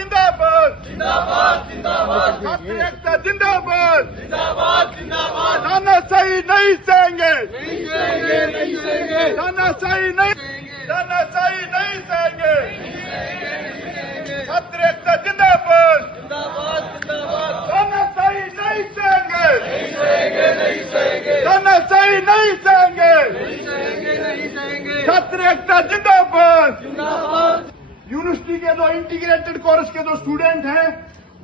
जिंदाबाद जिंदाबाद जिंदाबाद छात्र एकता जिंदाबाद जिंदाबाद जिंदाबाद तानाशाही नहीं सहेंगे नहीं सहेंगे नहीं सहेंगे तानाशाही नहीं सहेंगे छात्र एकता जिंदाबाद जिंदाबाद जिंदाबाद तानाशाही नहीं सहेंगे नहीं सहेंगे नहीं सहेंगे तानाशाही नहीं सहेंगे नहीं सहेंगे नहीं सहेंगे छात्र एकता जिंदाबाद जिंदाबाद यूनिवर्सिटी के जो इंटीग्रेटेड कोर्स के जो स्टूडेंट हैं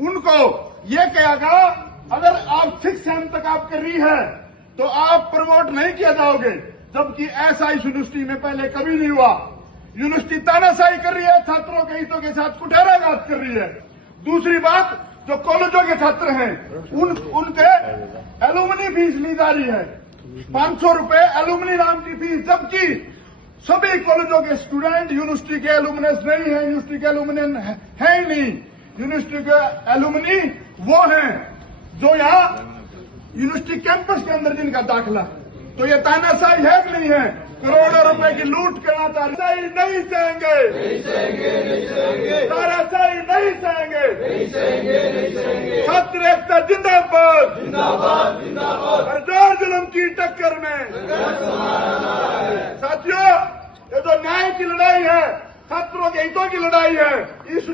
उनको ये कहा गया अगर आप 6 सेम तक आप कर रही है तो आप प्रमोट नहीं किया जाओगे, जबकि ऐसा इस यूनिवर्सिटी में पहले कभी नहीं हुआ। यूनिवर्सिटी तानाशाही कर रही है, छात्रों के हितों के साथ कुठाराघात कर रही है। दूसरी बात, जो कॉलेजों के छात्र हैं उनके एलुमनी फीस ली जा रही है, 500 रुपए एलुमनी नाम की फीस, जबकि सभी कॉलेजों के स्टूडेंट यूनिवर्सिटी के एलुमनस नहीं है, यूनिवर्सिटी के एलुमनी है ही नहीं। यूनिवर्सिटी के एलुमनी वो हैं जो यहाँ यूनिवर्सिटी कैंपस के अंदर जिनका दाखिला है। तो ये तानाशाही है कि नहीं है? करोड़ों रुपए की लूट करना तानाशाही नहीं सहेंगे, नहीं सहेंगे नहीं सहेंगे तानाशाही नहीं सहेंगे। नहीं सहेंगे नहीं सहेंगे छात्र एकता जिंदाबाद जिंदाबाद जिंदाबाद हजार जुल्म की टक्कर में। साथियों, ये जो न्याय की लड़ाई है, छात्रों के हितों की लड़ाई है, इस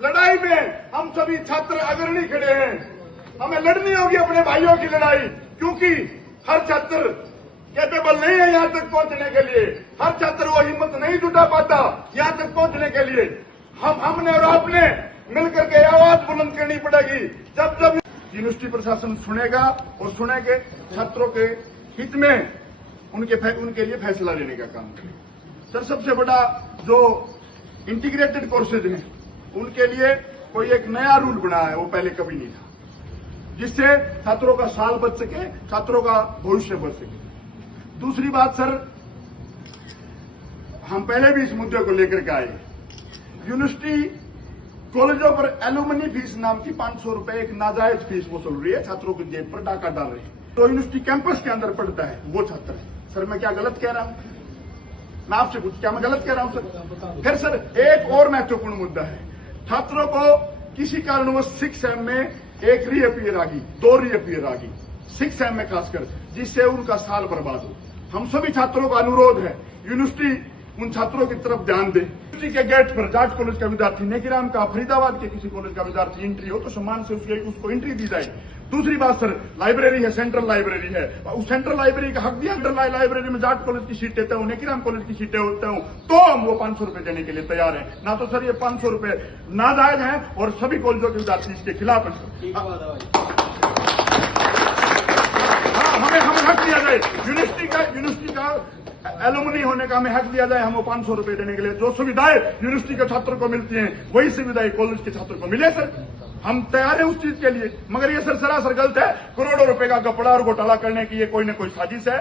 लड़ाई में हम सभी छात्र अग्रणी खड़े हैं। हमें लड़नी होगी अपने भाइयों की लड़ाई, क्योंकि हर छात्र कैपेबल नहीं है यहां तक पहुंचने के लिए। हर छात्र वो हिम्मत नहीं जुटा पाता यहां तक पहुंचने के लिए। हमने और आपने मिलकर के आवाज बुलंद करनी पड़ेगी। जब जब यूनिवर्सिटी प्रशासन सुनेगा और सुनेंगे, छात्रों के हित में उनके लिए फैसला लेने का काम करें। सर, सबसे बड़ा जो इंटीग्रेटेड कोर्सेज हैं उनके लिए कोई एक नया रूल बना है, वो पहले कभी नहीं था, जिससे छात्रों का साल बच सके, छात्रों का भविष्य बच सके। दूसरी बात सर, हम पहले भी इस मुद्दे को लेकर के आए। यूनिवर्सिटी कॉलेजों पर एलुमनी फीस नाम की 500 रुपए एक नाजायज फीस वसूल रही है, छात्रों की जेब पर डाका डाल रही है। तो यूनिवर्सिटी कैंपस के अंदर पढ़ता है वो छात्र है। सर, मैं क्या गलत कह रहा हूं? मैं आपसे पूछ, क्या मैं गलत कह रहा हूं सर? फिर सर, एक और महत्वपूर्ण मुद्दा है, छात्रों को किसी कारणवश 6 सेम में एक रीअपियर आ गई, 2 रीअपियर आ गई 6 सेम में खासकर, जिससे उनका साल बर्बाद हो। हम सभी छात्रों का अनुरोध है, यूनिवर्सिटी उन छात्रों की तरफ ध्यान दे। यूनिवर्सिटी के गेट पर जाट कॉलेज का विद्यार्थी, नेकीराम का, फरीदाबाद के किसी कॉलेज का विद्यार्थी एंट्री हो तो सम्मान से उसको एंट्री दी जाए। दूसरी बात सर, लाइब्रेरी है, सेंट्रल लाइब्रेरी है, उस सेंट्रल लाइब्रेरी का हक दिया। सेंट्रल लाइब्रेरी में जाट कॉलेज की सीटें होते हो, नेकीराम कॉलेज की सीटें होते हो, तो हम वो 500 रुपए देने के लिए तैयार हैं। ना तो सर ये 500 रुपए नाजायज हैं और सभी कॉलेजों के विद्यार्थी इसके खिलाफ हैं। हमें हक दिया जाए, यूनिवर्सिटी का एलुमनी होने का हमें हक दिया जाए। हम वो 500 रुपए देने के लिए जो सुविधाएं यूनिवर्सिटी के छात्रों को मिलती हैं वही सुविधाएं कॉलेज के छात्रों को मिले सर। हम तैयार हैं उस चीज के लिए, मगर ये सर सरासर गलत है। करोड़ों रुपए का कपड़ा और घोटाला करने की ये कोई न कोई साजिश है।